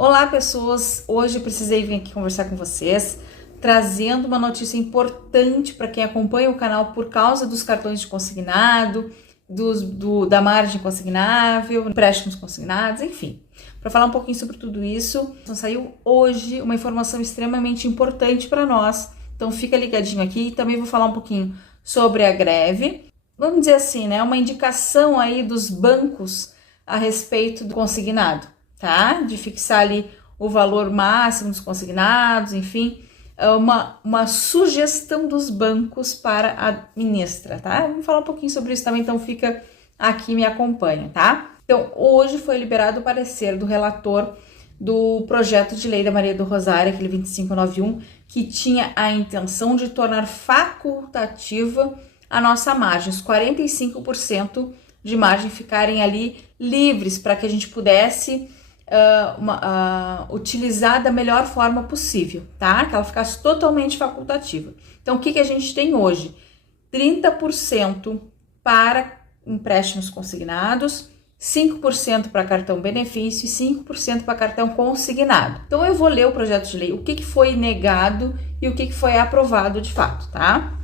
Olá, pessoas! Hoje eu precisei vir aqui conversar com vocês, trazendo uma notícia importante para quem acompanha o canal por causa dos cartões de consignado, da margem consignável, empréstimos consignados, enfim. Para falar um pouquinho sobre tudo isso, então, saiu hoje uma informação extremamente importante para nós. Então fica ligadinho aqui. Também vou falar um pouquinho sobre a greve. Vamos dizer assim, né? Uma indicação aí dos bancos a respeito do consignado, tá? De fixar ali o valor máximo dos consignados, enfim, uma sugestão dos bancos para a ministra, tá? Vamos falar um pouquinho sobre isso também, então fica aqui, me acompanha, tá? Então, hoje foi liberado o parecer do relator do projeto de lei da Maria do Rosário, aquele 2591, que tinha a intenção de tornar facultativa a nossa margem, os 45% de margem ficarem ali livres para que a gente pudesse utilizar da melhor forma possível, tá? Que ela ficasse totalmente facultativa. Então, o que a gente tem hoje? 30% para empréstimos consignados, 5% para cartão benefício e 5% para cartão consignado. Então, eu vou ler o projeto de lei, o que foi negado e o que foi aprovado de fato, tá?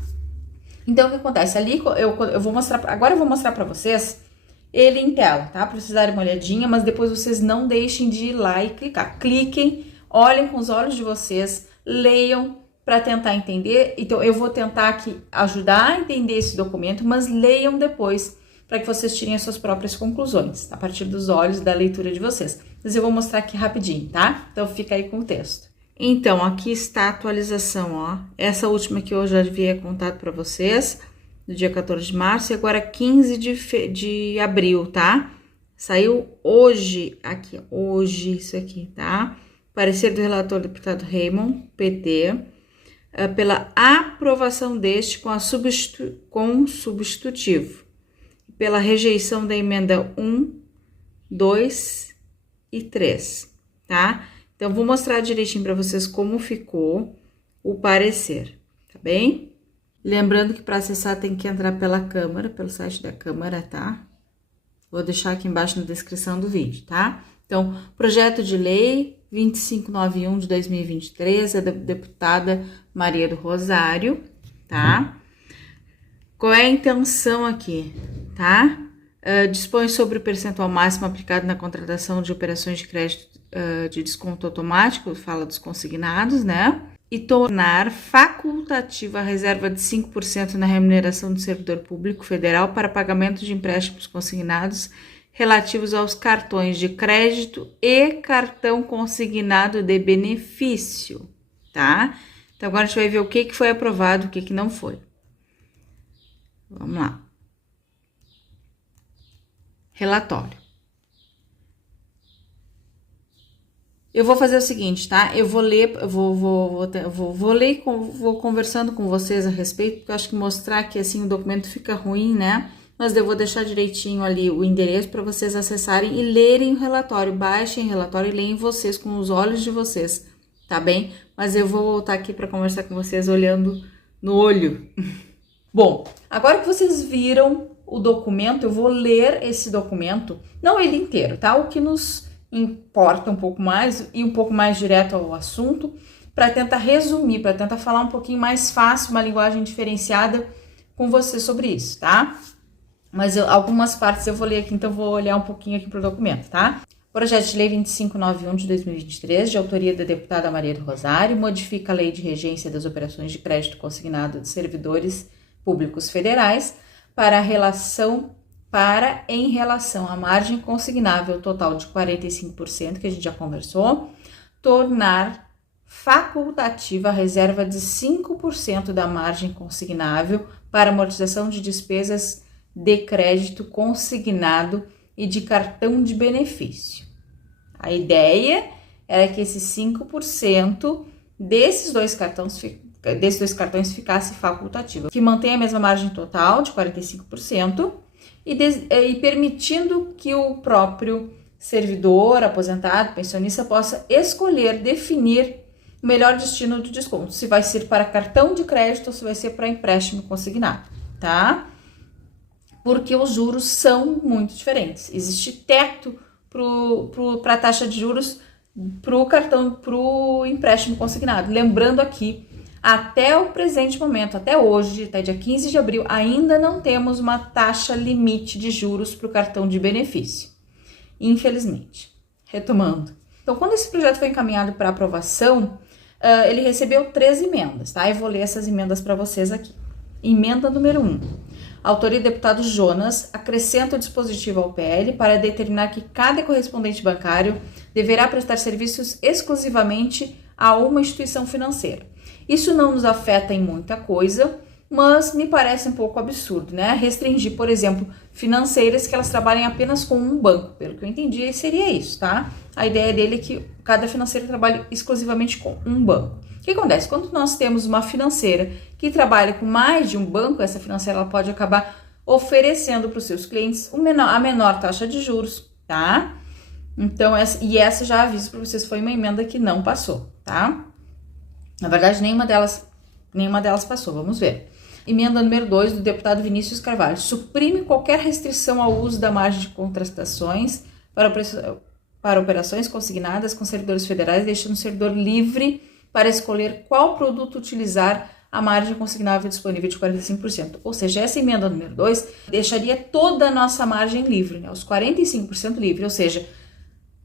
Então, o que acontece? Ali, eu vou mostrar, agora eu vou mostrar para vocês ele em tela, tá? Para vocês darem uma olhadinha, mas depois vocês não deixem de ir lá e clicar. Cliquem, olhem com os olhos de vocês, leiam para tentar entender. Então, eu vou tentar aqui ajudar a entender esse documento, mas leiam depois para que vocês tirem as suas próprias conclusões, a partir dos olhos da leitura de vocês. Mas eu vou mostrar aqui rapidinho, tá? Então, fica aí com o texto. Então, aqui está a atualização, ó. Essa última que eu já havia contado para vocês, do dia 14 de março, e agora 15 de abril, tá? Saiu hoje, aqui, hoje, isso aqui, tá? Parecer do relator deputado Raymond, PT, pela aprovação deste com substitutivo, pela rejeição da emenda 1, 2 e 3, tá? Então, vou mostrar direitinho para vocês como ficou o parecer, tá bem? Lembrando que para acessar tem que entrar pela Câmara, pelo site da Câmara, tá? Vou deixar aqui embaixo na descrição do vídeo, tá? Então, projeto de lei 2591 de 2023, é da deputada Maria do Rosário, tá? Qual é a intenção aqui, tá? Dispõe sobre o percentual máximo aplicado na contratação de operações de crédito de desconto automático, fala dos consignados, né? E tornar facultativa a reserva de 5% na remuneração do servidor público federal para pagamento de empréstimos consignados relativos aos cartões de crédito e cartão consignado de benefício, tá? Então, agora a gente vai ver o que foi aprovado, o que não foi. Vamos lá. Relatório. Eu vou fazer o seguinte, tá? Eu vou ler, vou conversando com vocês a respeito, porque eu acho que mostrar que assim o documento fica ruim, né? Mas eu vou deixar direitinho ali o endereço para vocês acessarem e lerem o relatório. Baixem o relatório e leem vocês com os olhos de vocês, tá bem? Mas eu vou voltar aqui para conversar com vocês olhando no olho. Bom, agora que vocês viram o documento, eu vou ler esse documento, não ele inteiro, tá? O que nos importa um pouco mais e um pouco mais direto ao assunto, para tentar resumir, para tentar falar um pouquinho mais fácil, uma linguagem diferenciada com você sobre isso, tá? Mas algumas partes eu vou ler aqui, então vou olhar um pouquinho aqui para o documento, tá? Projeto de lei 2591 de 2023, de autoria da deputada Maria do Rosário, modifica a lei de regência das operações de crédito consignado de servidores públicos federais em relação à margem consignável total de 45%, que a gente já conversou, tornar facultativa a reserva de 5% da margem consignável para amortização de despesas de crédito consignado e de cartão de benefício. A ideia era que esses 5% desses dois cartões ficasse facultativo, que mantém a mesma margem total de 45%, e permitindo que o próprio servidor, aposentado, pensionista possa escolher, definir o melhor destino do desconto, se vai ser para cartão de crédito ou se vai ser para empréstimo consignado, tá? Porque os juros são muito diferentes. Existe teto para a taxa de juros para o empréstimo consignado. Lembrando aqui, até o presente momento, até hoje, até dia 15 de abril, ainda não temos uma taxa limite de juros para o cartão de benefício, infelizmente. Retomando. Então, quando esse projeto foi encaminhado para aprovação, ele recebeu 3 emendas, tá? Eu vou ler essas emendas para vocês aqui. Emenda número 1. Autoria do deputado Jonas acrescenta o dispositivo ao PL para determinar que cada correspondente bancário deverá prestar serviços exclusivamente a uma instituição financeira. Isso não nos afeta em muita coisa, mas me parece um pouco absurdo, né? Restringir, por exemplo, financeiras que elas trabalhem apenas com um banco. Pelo que eu entendi, seria isso, tá? A ideia dele é que cada financeiro trabalhe exclusivamente com um banco. O que acontece? Quando nós temos uma financeira que trabalha com mais de um banco, essa financeira ela pode acabar oferecendo para os seus clientes a menor taxa de juros, tá? Então, essa já aviso para vocês, foi uma emenda que não passou, tá? Na verdade, nenhuma delas passou, vamos ver. Emenda número 2 do deputado Vinícius Carvalho. Suprime qualquer restrição ao uso da margem de contratações para operações consignadas com servidores federais, deixando o servidor livre para escolher qual produto utilizar a margem consignável disponível de 45%. Ou seja, essa emenda número 2 deixaria toda a nossa margem livre, né? Os 45% livre, ou seja,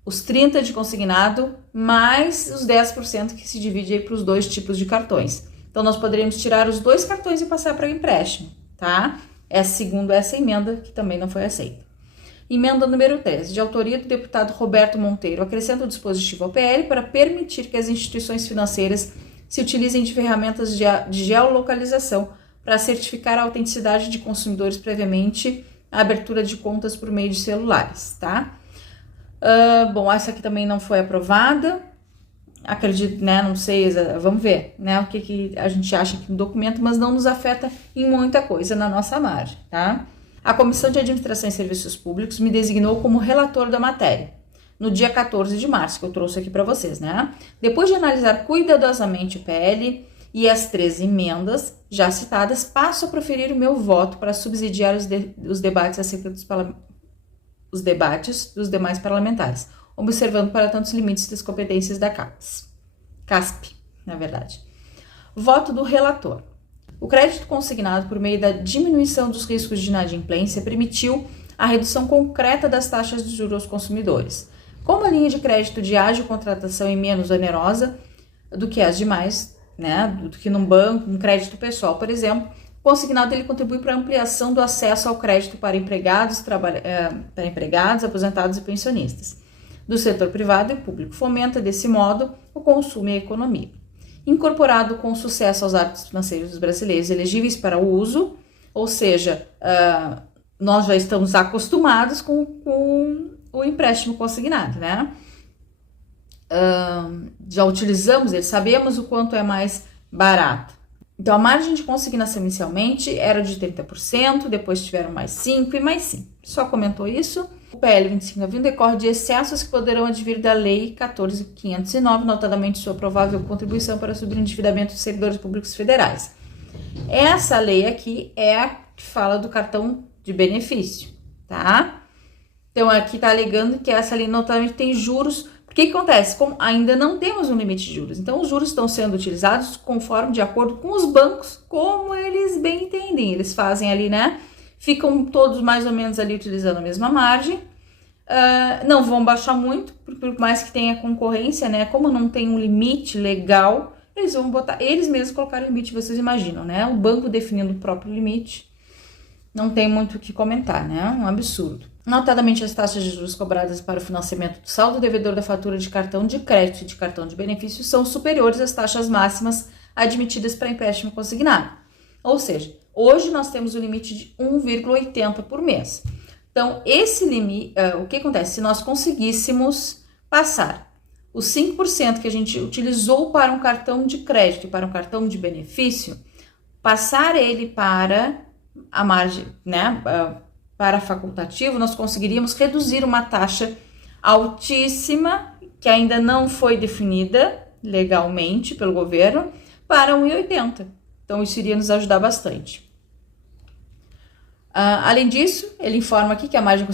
os 30% de consignado mais os 10% que se divide aí para os 2 tipos de cartões. Então, nós poderíamos tirar os 2 cartões e passar para o empréstimo, tá? Segundo essa emenda, que também não foi aceita. Emenda número 3, de autoria do deputado Roberto Monteiro, acrescenta o dispositivo ao PL para permitir que as instituições financeiras se utilizem de ferramentas de geolocalização para certificar a autenticidade de consumidores previamente a abertura de contas por meio de celulares, tá? Bom, essa aqui também não foi aprovada. Acredito, né? Não sei, vamos ver, né? O que a gente acha aqui no documento, mas não nos afeta em muita coisa na nossa margem, tá? A Comissão de Administração e Serviços Públicos me designou como relator da matéria no dia 14 de março, que eu trouxe aqui para vocês, né? Depois de analisar cuidadosamente o PL e as 3 emendas já citadas, passo a proferir o meu voto para subsidiar os debates acerca os debates dos demais parlamentares, observando para tantos limites das competências da CASP, na verdade. Voto do relator. O crédito consignado por meio da diminuição dos riscos de inadimplência permitiu a redução concreta das taxas de juros aos consumidores. Como a linha de crédito de ágil contratação é menos onerosa do que as demais, né, do que num banco, um crédito pessoal, por exemplo, o consignado ele contribui para a ampliação do acesso ao crédito para empregados, aposentados e pensionistas do setor privado e público. Fomenta, desse modo, o consumo e a economia. Incorporado com sucesso aos hábitos financeiros dos brasileiros elegíveis para o uso, ou seja, nós já estamos acostumados com o empréstimo consignado, né? Já utilizamos ele, sabemos o quanto é mais barato. Então, a margem de consignação inicialmente era de 30%, depois tiveram mais 5% e mais 5%. Só comentou isso. O PL 2591 decorre de excessos que poderão advir da Lei 14.509, notadamente sua provável contribuição para o sobreendividamento dos servidores públicos federais. Essa lei aqui é a que fala do cartão de benefício, tá? Então, aqui está alegando que essa lei notadamente tem juros. O que acontece? Como ainda não temos um limite de juros, então os juros estão sendo utilizados conforme, de acordo com os bancos, como eles bem entendem. Eles fazem ali, né? Ficam todos mais ou menos ali utilizando a mesma margem. Não vão baixar muito, por mais que tenha concorrência, né? Como não tem um limite legal, eles vão botar, eles mesmos colocaram o limite, vocês imaginam, né? O banco definindo o próprio limite, não tem muito o que comentar, né? Um absurdo. Notadamente, as taxas de juros cobradas para o financiamento do saldo devedor da fatura de cartão de crédito e de cartão de benefício são superiores às taxas máximas admitidas para empréstimo consignado. Ou seja, hoje nós temos o limite de 1,80 por mês. Então, esse limite, o que acontece? Se nós conseguíssemos passar os 5% que a gente utilizou para um cartão de crédito e para um cartão de benefício, passar ele para a margem, né, para facultativo, nós conseguiríamos reduzir uma taxa altíssima, que ainda não foi definida legalmente pelo governo, para 1,80. Então, isso iria nos ajudar bastante. Além disso, ele informa aqui que a margem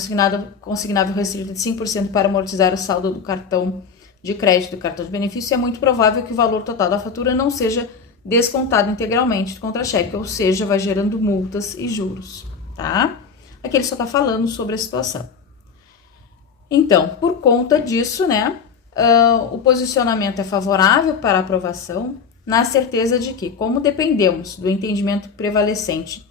consignável restrita de 5% para amortizar o saldo do cartão de crédito do cartão de benefício, é muito provável que o valor total da fatura não seja descontado integralmente do contra-cheque, ou seja, vai gerando multas e juros, tá? Aqui ele só está falando sobre a situação. Então, por conta disso, né, o posicionamento é favorável para a aprovação, na certeza de que, como dependemos do entendimento prevalecente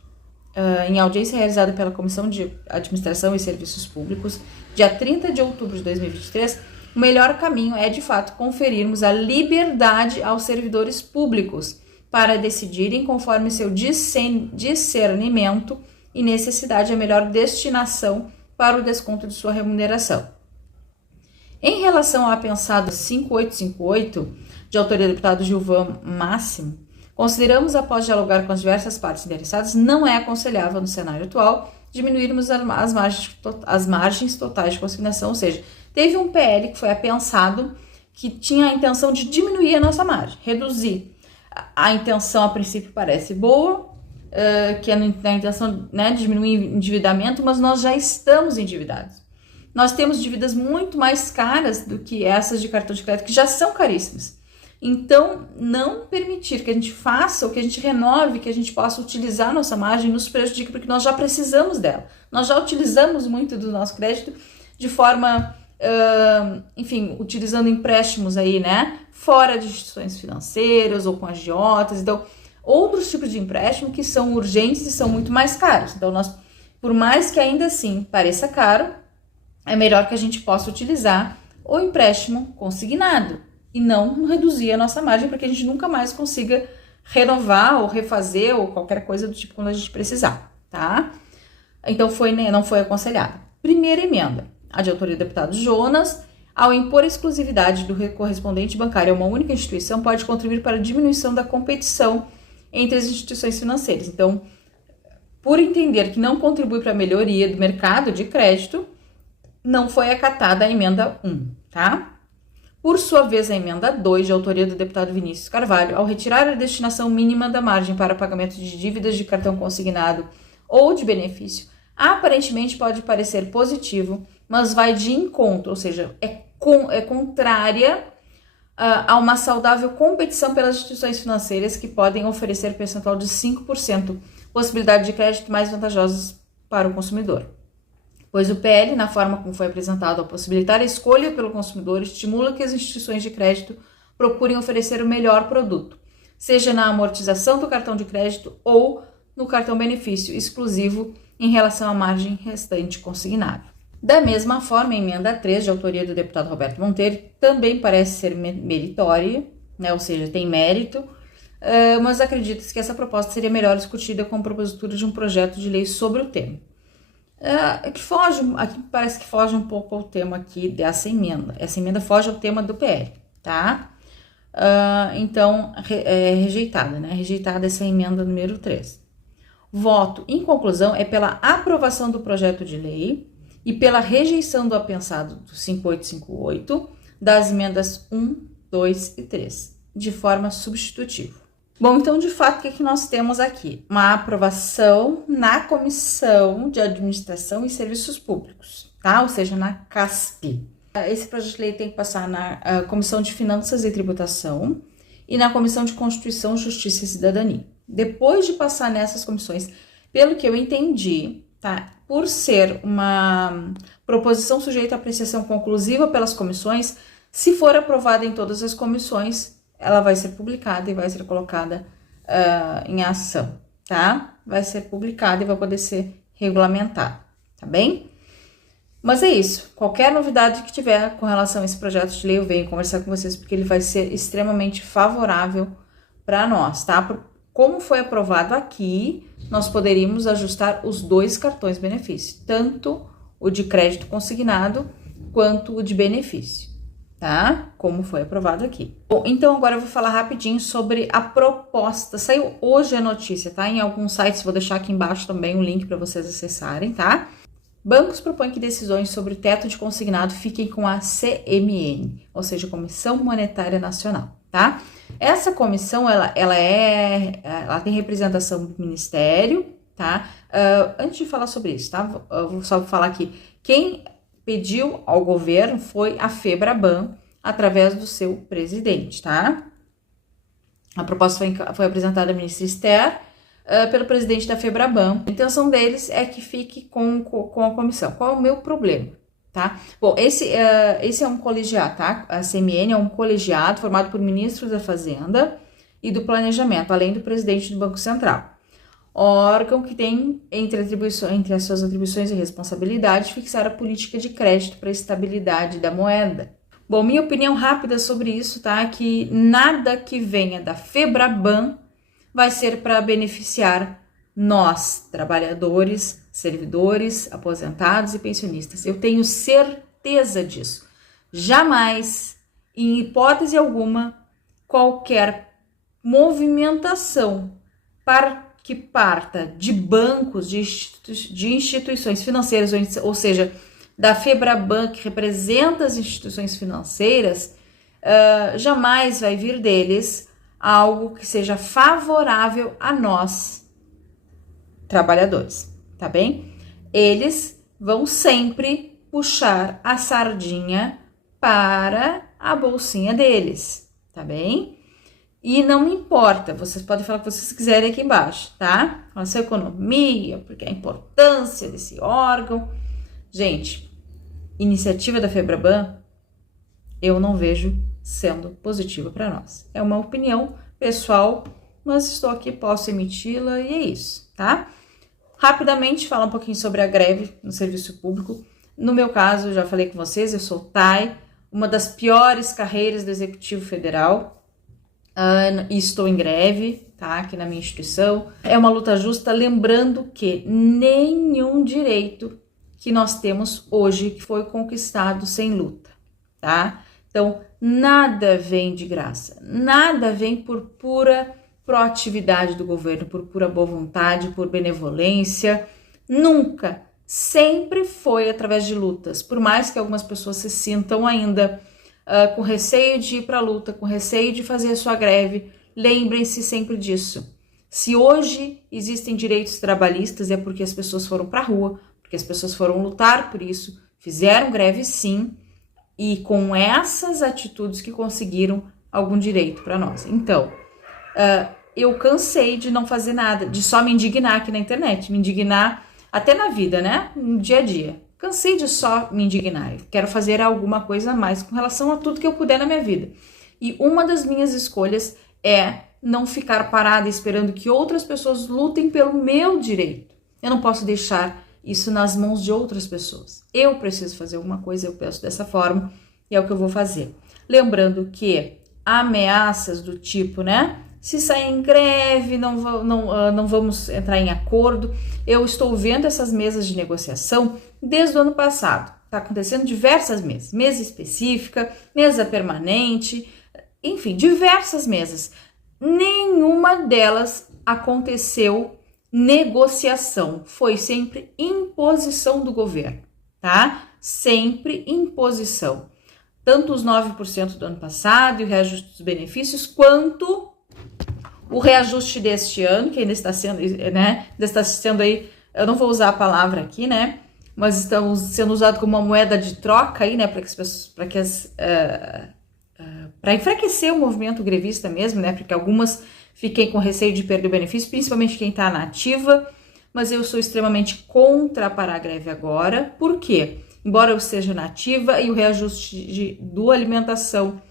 em audiência realizada pela Comissão de Administração e Serviços Públicos, dia 30 de outubro de 2023, o melhor caminho é, de fato, conferirmos a liberdade aos servidores públicos para decidirem, conforme seu discernimento e necessidade, a melhor destinação para o desconto de sua remuneração. Em relação ao pensado 5858, de autoria do deputado Gilvan Máximo, consideramos, após dialogar com as diversas partes interessadas, não é aconselhável no cenário atual diminuirmos as margens totais de consignação, ou seja, teve um PL que foi apensado que tinha a intenção de diminuir a nossa margem, reduzir. A intenção, a princípio, parece boa, que é na intenção, né, de diminuir o endividamento, mas nós já estamos endividados. Nós temos dívidas muito mais caras do que essas de cartão de crédito, que já são caríssimas. Então, não permitir que a gente faça, ou que a gente renove, que a gente possa utilizar a nossa margem, nos prejudica, porque nós já precisamos dela. Nós já utilizamos muito do nosso crédito de forma, enfim, utilizando empréstimos aí, né, fora de instituições financeiras ou com agiotas. Então, outros tipos de empréstimo que são urgentes e são muito mais caros. Então, nós, por mais que ainda assim pareça caro, é melhor que a gente possa utilizar o empréstimo consignado e não reduzir a nossa margem, para que a gente nunca mais consiga renovar ou refazer ou qualquer coisa do tipo quando a gente precisar, tá? Então, não foi aconselhado. Primeira emenda, a de autoria do deputado Jonas, ao impor a exclusividade do correspondente bancário a uma única instituição, pode contribuir para a diminuição da competição entre as instituições financeiras. Então, por entender que não contribui para a melhoria do mercado de crédito, não foi acatada a emenda 1, tá? Por sua vez, a emenda 2, de autoria do deputado Vinícius Carvalho, ao retirar a destinação mínima da margem para pagamento de dívidas de cartão consignado ou de benefício, aparentemente pode parecer positivo, mas vai de encontro, ou seja, é contrária a uma saudável competição pelas instituições financeiras que podem oferecer percentual de 5%, possibilidade de crédito mais vantajosas para o consumidor. Pois o PL, na forma como foi apresentado, ao possibilitar a escolha pelo consumidor, estimula que as instituições de crédito procurem oferecer o melhor produto, seja na amortização do cartão de crédito ou no cartão benefício exclusivo em relação à margem restante consignada. Da mesma forma, a emenda 3, de autoria do deputado Roberto Monteiro, também parece ser meritória, né, ou seja, tem mérito, mas acredita-se que essa proposta seria melhor discutida com a propositura de um projeto de lei sobre o tema. Aqui parece que foge um pouco ao tema aqui dessa emenda. Essa emenda foge ao tema do PL, tá? Então, rejeitada, né? Rejeitada essa emenda número 3. Voto, em conclusão, é pela aprovação do projeto de lei e pela rejeição do apensado do 5858 das emendas 1, 2 e 3, de forma substitutiva. Bom, então, de fato, o que nós temos aqui? Uma aprovação na Comissão de Administração e Serviços Públicos, tá? Ou seja, na CASP. Esse projeto de lei tem que passar na Comissão de Finanças e Tributação e na Comissão de Constituição, Justiça e Cidadania. Depois de passar nessas comissões, pelo que eu entendi, tá? Por ser uma proposição sujeita à apreciação conclusiva pelas comissões, se for aprovada em todas as comissões, ela vai ser publicada e vai ser colocada em ação, tá? Vai ser publicada e vai poder ser regulamentada, tá bem? Mas é isso. Qualquer novidade que tiver com relação a esse projeto de lei, eu venho conversar com vocês, porque ele vai ser extremamente favorável para nós, tá? Como foi aprovado aqui, nós poderíamos ajustar os dois cartões benefício, tanto o de crédito consignado quanto o de benefício, tá? Como foi aprovado aqui. Bom, então agora eu vou falar rapidinho sobre a proposta. Saiu hoje a notícia, tá? Em alguns sites, vou deixar aqui embaixo também um link para vocês acessarem, tá? Bancos propõem que decisões sobre o teto de consignado fiquem com a CMN, ou seja, Comissão Monetária Nacional, tá? Essa comissão, ela tem representação do Ministério, tá? Antes de falar sobre isso, tá? Eu vou só falar aqui. Quem pediu ao governo foi a FEBRABAN, através do seu presidente, tá? A proposta foi apresentada à ministra Esther, pelo presidente da FEBRABAN. A intenção deles é que fique com a comissão. Qual é o meu problema? Tá? Bom, esse é um colegiado, tá? A CMN é um colegiado formado por ministros da Fazenda e do Planejamento, além do presidente do Banco Central. Órgão que tem entre as suas atribuições e responsabilidades fixar a política de crédito para a estabilidade da moeda. Bom, minha opinião rápida sobre isso, tá? É que nada que venha da FEBRABAN vai ser para beneficiar nós, trabalhadores, servidores, aposentados e pensionistas. Eu tenho certeza disso. Jamais, em hipótese alguma, qualquer movimentação que parta de bancos, de instituições financeiras, ou seja, da FEBRABAN, que representa as instituições financeiras, jamais vai vir deles algo que seja favorável a nós, trabalhadores, tá bem? Eles vão sempre puxar a sardinha para a bolsinha deles, tá bem? E não me importa, vocês podem falar o que vocês quiserem aqui embaixo, tá? A sua economia, porque a importância desse órgão. Gente, iniciativa da FEBRABAN, eu não vejo sendo positiva para nós. É uma opinião pessoal, mas estou aqui, posso emiti-la e é isso, tá? Rapidamente, falar um pouquinho sobre a greve no serviço público. No meu caso, já falei com vocês, eu sou TAI, uma das piores carreiras do Executivo Federal, e estou em greve, tá? Aqui na minha instituição. É uma luta justa, lembrando que nenhum direito que nós temos hoje que foi conquistado sem luta, tá? Então, nada vem de graça, nada vem por pura proatividade do governo, por pura boa vontade, por benevolência, nunca, sempre foi através de lutas, por mais que algumas pessoas se sintam ainda com receio de ir para a luta, com receio de fazer a sua greve, lembrem-se sempre disso. Se hoje existem direitos trabalhistas é porque as pessoas foram para a rua, porque as pessoas foram lutar por isso, fizeram greve sim, e com essas atitudes que conseguiram algum direito para nós. Então, eu cansei de não fazer nada, de só me indignar aqui na internet, me indignar até na vida, né? No dia a dia. Cansei de só me indignar. Eu quero fazer alguma coisa a mais com relação a tudo que eu puder na minha vida. E uma das minhas escolhas é não ficar parada esperando que outras pessoas lutem pelo meu direito. Eu não posso deixar isso nas mãos de outras pessoas. Eu preciso fazer alguma coisa, eu penso dessa forma, e é o que eu vou fazer. Lembrando que ameaças do tipo, né? Se sair em greve, não vamos entrar em acordo. Eu estou vendo essas mesas de negociação desde o ano passado. Está acontecendo diversas mesas. Mesa específica, mesa permanente, enfim, diversas mesas. Nenhuma delas aconteceu negociação. Foi sempre imposição do governo, tá? Sempre imposição. Tanto os 9% do ano passado e o reajuste dos benefícios, quanto o reajuste deste ano, que ainda está sendo, né? Ainda está sendo aí, eu não vou usar a palavra aqui, né? Mas estão sendo usado como uma moeda de troca aí, né? Para enfraquecer o movimento grevista mesmo, né? Porque algumas fiquem com receio de perder o benefício, principalmente quem está na ativa. Mas eu sou extremamente contra parar a greve agora. Por quê? Embora eu seja nativa e o reajuste do alimentação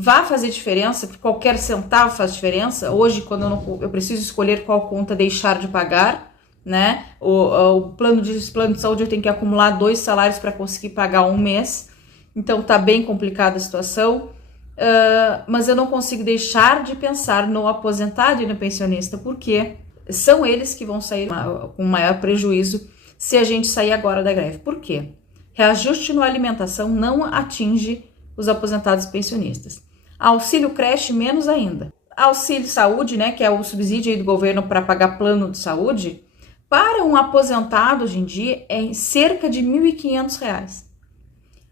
vá fazer diferença, porque qualquer centavo faz diferença. Hoje, quando eu preciso escolher qual conta deixar de pagar, né? O plano de saúde eu tenho que acumular 2 salários para conseguir pagar um mês. Então tá bem complicada a situação. Mas eu não consigo deixar de pensar no aposentado e no pensionista, porque são eles que vão sair com maior prejuízo se a gente sair agora da greve. Por quê? Reajuste na alimentação não atinge os aposentados e pensionistas. Auxílio creche, menos ainda. Auxílio saúde, né, que é o subsídio aí do governo para pagar plano de saúde, para um aposentado hoje em dia é cerca de R$ 1.500.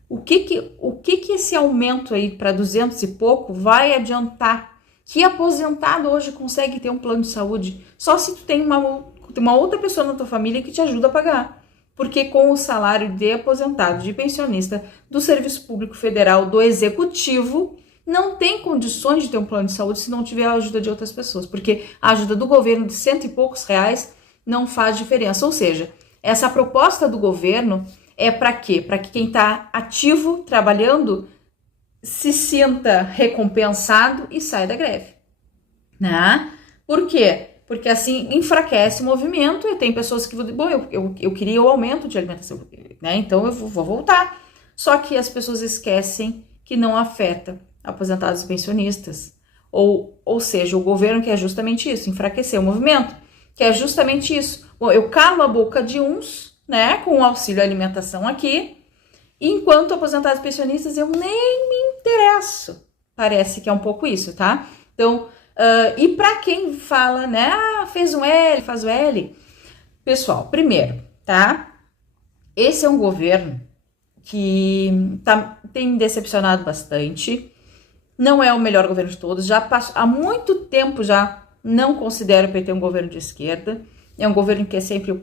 O que esse aumento aí para 200 e pouco vai adiantar? Que aposentado hoje consegue ter um plano de saúde? Só se tu tem uma outra pessoa na tua família que te ajuda a pagar. porque com o salário de aposentado, de pensionista do Serviço Público Federal, do Executivo, não tem condições de ter um plano de saúde se não tiver a ajuda de outras pessoas, porque a ajuda do governo de R$100 e poucos não faz diferença. Ou seja, essa proposta do governo é para quê? Para que quem está ativo, trabalhando, se sinta recompensado e saia da greve, né? Por quê? Porque assim enfraquece o movimento e tem pessoas que vão dizer, bom, eu queria o aumento de alimentação, né? Então eu vou voltar. Só que as pessoas esquecem que não afeta aposentados e pensionistas. Ou seja, o governo quer justamente isso, enfraquecer o movimento, que é justamente isso. Bom, eu calo a boca de uns, né, com o auxílio alimentação aqui, enquanto aposentados e pensionistas eu nem me interesso. Parece que é um pouco isso, tá? Então, e para quem fala, né, fez um L, faz o L, pessoal, primeiro, tá? Esse é um governo que tem me decepcionado bastante. Não é o melhor governo de todos, já passou há muito tempo, já não considero o PT um governo de esquerda, é um governo que quer sempre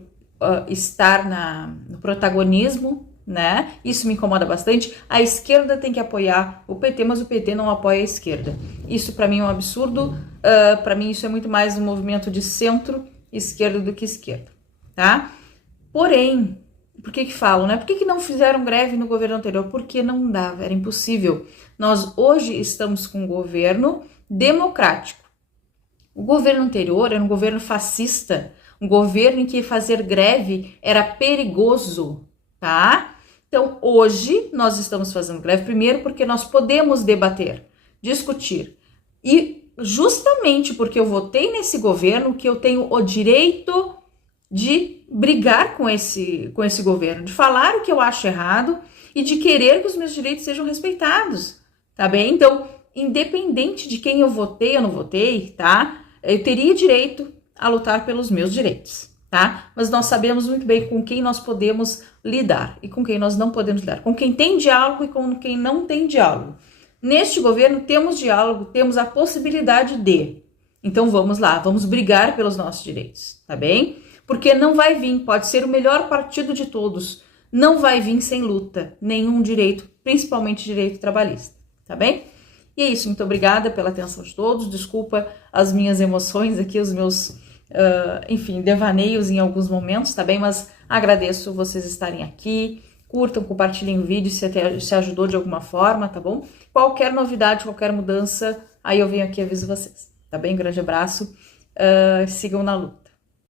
estar no protagonismo, né? Isso me incomoda bastante. A esquerda tem que apoiar o PT, mas o PT não apoia a esquerda. Isso para mim é um absurdo, para mim isso é muito mais um movimento de centro-esquerda do que esquerda, tá? Porém, por que falam, né? Por que não fizeram greve no governo anterior? Porque não dava, era impossível. Nós hoje estamos com um governo democrático. O governo anterior era um governo fascista, um governo em que fazer greve era perigoso, tá? Então, hoje nós estamos fazendo greve, primeiro porque nós podemos debater, discutir. E justamente porque eu votei nesse governo que eu tenho o direito de brigar com esse governo, de falar o que eu acho errado e de querer que os meus direitos sejam respeitados, tá bem? Então, independente de quem eu votei ou não votei, tá? Eu teria direito a lutar pelos meus direitos, tá? Mas nós sabemos muito bem com quem nós podemos lidar e com quem nós não podemos lidar, com quem tem diálogo e com quem não tem diálogo. Neste governo temos diálogo, temos a possibilidade de. Então vamos lá, vamos brigar pelos nossos direitos, tá bem? Porque não vai vir, pode ser o melhor partido de todos, não vai vir sem luta, nenhum direito, principalmente direito trabalhista, tá bem? E é isso, muito obrigada pela atenção de todos, desculpa as minhas emoções aqui, os meus, enfim, devaneios em alguns momentos, tá bem? Mas agradeço vocês estarem aqui, curtam, compartilhem o vídeo se ajudou de alguma forma, tá bom? Qualquer novidade, qualquer mudança, aí eu venho aqui e aviso vocês, tá bem? Grande abraço, sigam na luta.